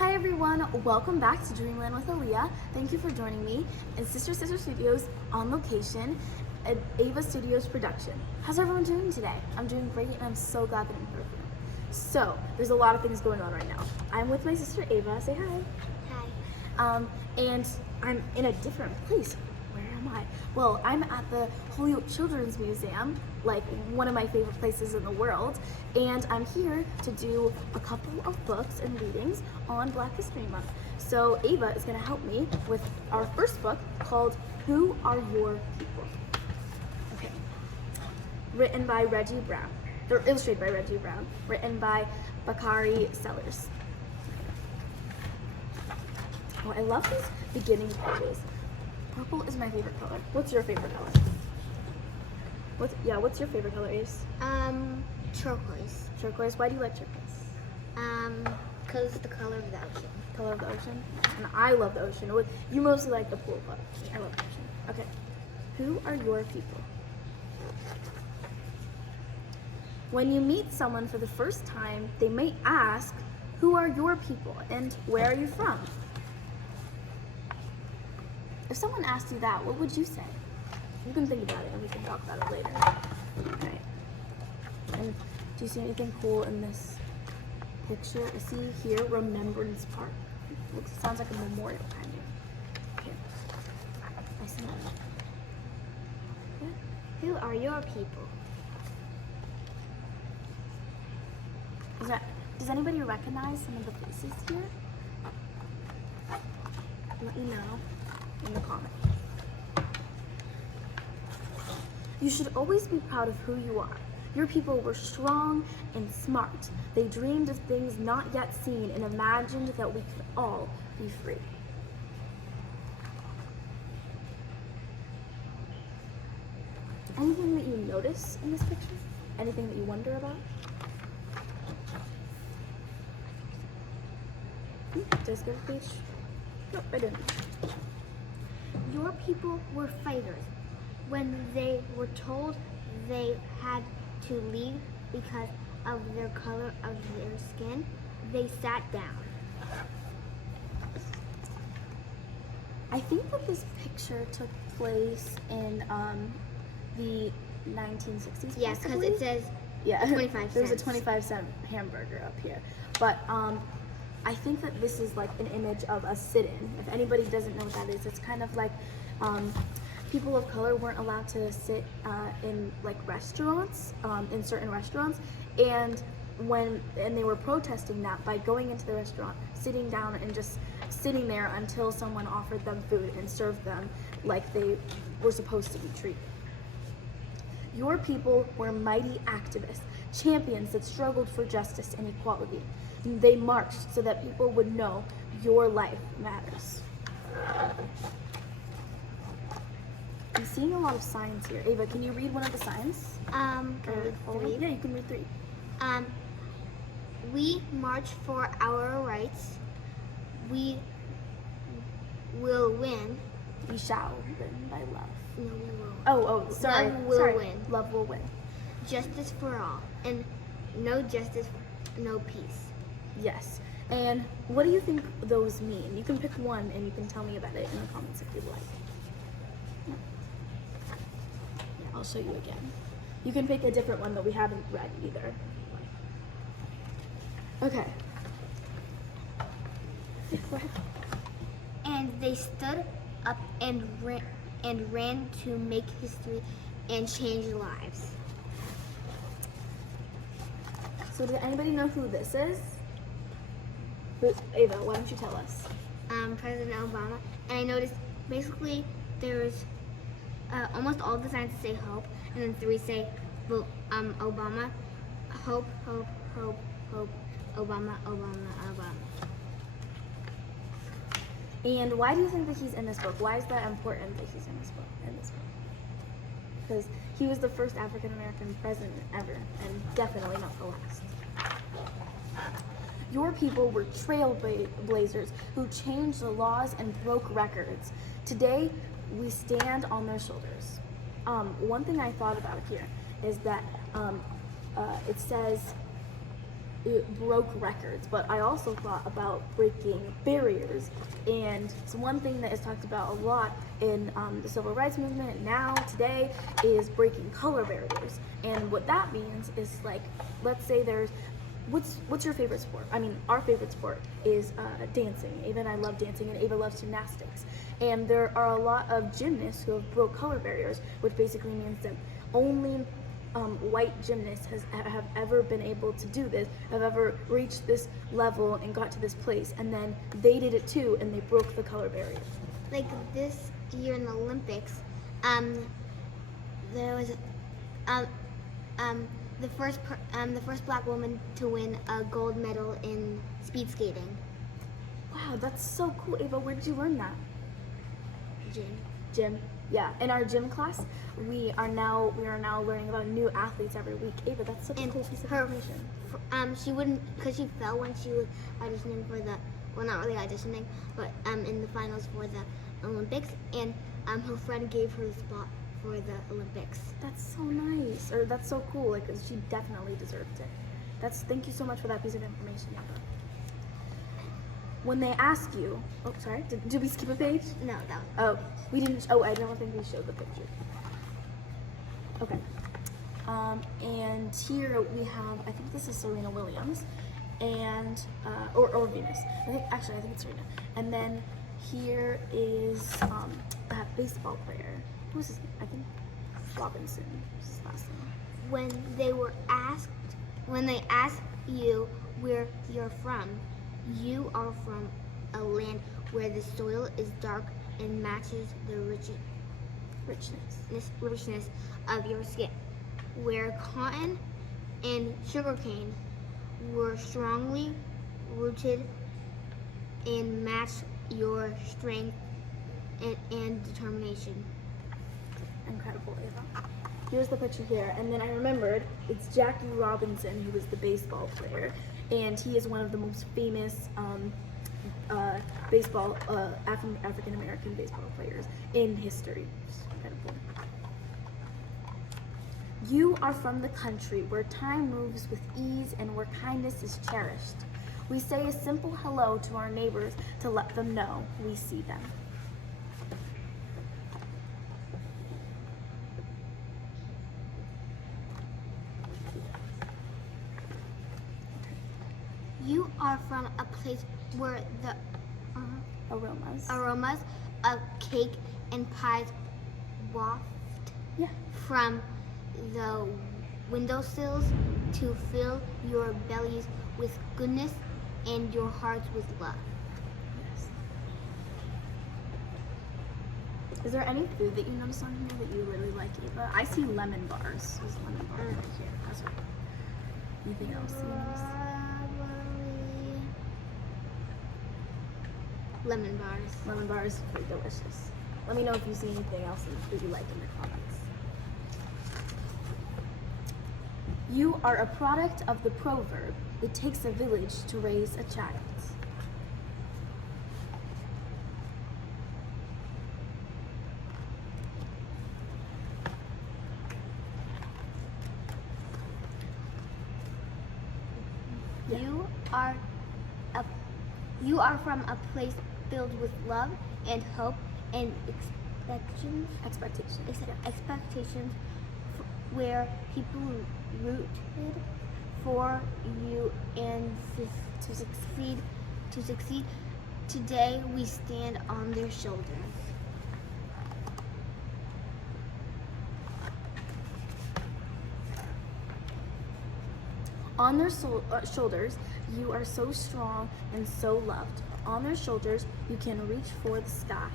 Hi everyone, welcome back to Dreamland with Aaliyah. Thank you for joining me in Sister Studios on location at Ava Studios production. How's everyone doing today? I'm doing great and I'm so glad that I'm here with you. So, there's a lot of things going on right now. I'm with my sister Ava, say hi. Hi. And I'm in a different place. Where am I? Well, I'm at the Holyoke Children's Museum, like one of my favorite places in the world, and I'm here to do a couple of books and readings on Black History Month. So Ava is going to help me with our first book called Who Are Your People? Okay. Written by Reggie Brown. They're illustrated by Reggie Brown. Written by Bakari Sellers. Oh, I love these beginning pages. Purple is my favorite color. What's your favorite color? What's your favorite color, Ace? Turquoise. Turquoise. Why do you like turquoise? Because it's the color of the ocean. Color of the ocean. And I love the ocean. You mostly like the pool, but I love the ocean. Okay. Who are your people? When you meet someone for the first time, they may ask, who are your people and where are you from? If someone asked you that, what would you say? You can think about it and we can talk about it later. Alright. And do you see anything cool in this picture? I see here Remembrance Park. Sounds like a memorial kind of. Here. I see that. Yeah. Who are your people? Does anybody recognize some of the faces here? Let me know in the comments. You should always be proud of who you are. Your people were strong and smart. They dreamed of things not yet seen and imagined that we could all be free. Anything that you notice in this picture? Anything that you wonder about? Just go to the page. Nope, I didn't. Your people were fighters. When they were told they had to leave because of their color of their skin, they sat down. I think that this picture took place in the 1960s. Yeah, because possibly? it says 25 cents. There's a 25-cent hamburger up here. But I think that this is like an image of a sit-in. If anybody doesn't know what that is, it's kind of like people of color weren't allowed to sit in like restaurants, in certain restaurants, and they were protesting that by going into the restaurant, sitting down and just sitting there until someone offered them food and served them like they were supposed to be treated. Your people were mighty activists, champions that struggled for justice and equality. They marched so that people would know your life matters. I'm seeing a lot of signs here. Ava, can you read one of the signs? Can I read three? Yeah, you can read 3. We march for our rights. We will win. We shall win by love. No, we will. Oh, sorry. Love will sorry. win. Love will win. Justice for all. And no justice, no peace. Yes. And what do you think those mean? You can pick one and you can tell me about it in the comments if you'd like. Yeah, I'll show you again. You can pick a different one that we haven't read either. Okay. Go ahead. And they stood up and ran to make history and change lives. So does anybody know who this is? Ava, why don't you tell us? President Obama. And I noticed basically there's almost all the signs say hope, and then 3 say Obama, hope, hope, hope, hope, Obama, Obama, Obama. And why do you think that he's in this book? Why is that important that he's in this book? Because he was the first African American president ever, and definitely not the last. Your people were trailblazers who changed the laws and broke records. Today, we stand on their shoulders. One thing I thought about here is that it says it broke records, but I also thought about breaking barriers. And so one thing that is talked about a lot in the civil rights movement now, today, is breaking color barriers. And what that means is, like, let's say there's, what's your favorite sport? I mean, our favorite sport is dancing. Ava and I love dancing, and Ava loves gymnastics. And there are a lot of gymnasts who have broke color barriers, which basically means that only white gymnasts have ever been able to do this, have ever reached this level and got to this place, and then they did it too, and they broke the color barrier. Like this year in the Olympics, there was the first black woman to win a gold medal in speed skating. Wow, that's so cool. Ava, where did you learn that? Gym. Yeah, in our gym class, we are now learning about new athletes every week. Ava, that's such a cool piece of information. She wouldn't, because she fell when she was auditioning for the, well, not really auditioning, but in the finals for the Olympics, and her friend gave her a spot for the Olympics. That's so nice, or that's so cool. Like, she definitely deserved it. Thank you so much for that piece of information, Ava. When they ask you, oh, sorry, did we skip a page? No, that Oh, was. we didn't. Oh, I don't think we showed the picture. Okay. And here we have, I think this is Serena Williams, and or Venus. I think it's Serena. And then here is that baseball player. Who's his name? I think Robinson. His last name. When they ask you where you're from, you are from a land where the soil is dark and matches the richness of your skin, where cotton and sugarcane were strongly rooted and match your strength and determination. Incredible, Ava. Here's the picture here, and then I remembered it's Jackie Robinson, who was the baseball player, and he is one of the most famous African American baseball players in history. It's incredible. You are from the country where time moves with ease and where kindness is cherished. We say a simple hello to our neighbors to let them know we see them. You are from a place where the aromas of cake and pies waft from the windowsills to fill your bellies with goodness and your hearts with love. Yes. Is there any food that you notice on here that you really like, Ava? I see lemon bars. There's lemon bars right here. That's right. Anything else you notice? Lemon bars. Lemon bars, pretty delicious. Let me know if you see anything else that you like in the comments. You are a product of the proverb, it takes a village to raise a child. Yeah. You are from a place filled with love and hope and expectations where people rooted for you and to succeed. Today we stand on their shoulders. On their shoulders, you are so strong and so loved. On their shoulders, you can reach for the sky.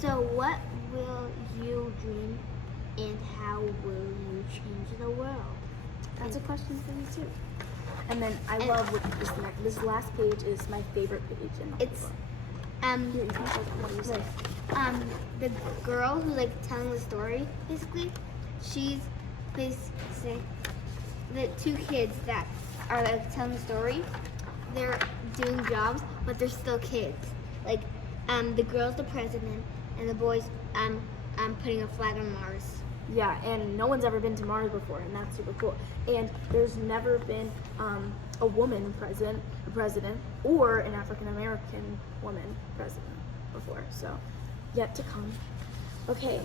So what will you dream and how will you change the world? That's a question for you too. And then I love what this last page is my favorite page in the whole book. The girl who's like telling the story, basically, she's basically the two kids that are like telling the story. They're doing jobs, but they're still kids. Like, the girl's the president, and the boy's putting a flag on Mars. Yeah, and no one's ever been to Mars before, and that's super cool. And there's never been a woman president, or an African American woman president before. So, yet to come. Okay,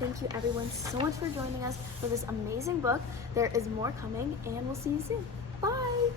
thank you everyone so much for joining us for this amazing book. There is more coming, and we'll see you soon. Bye!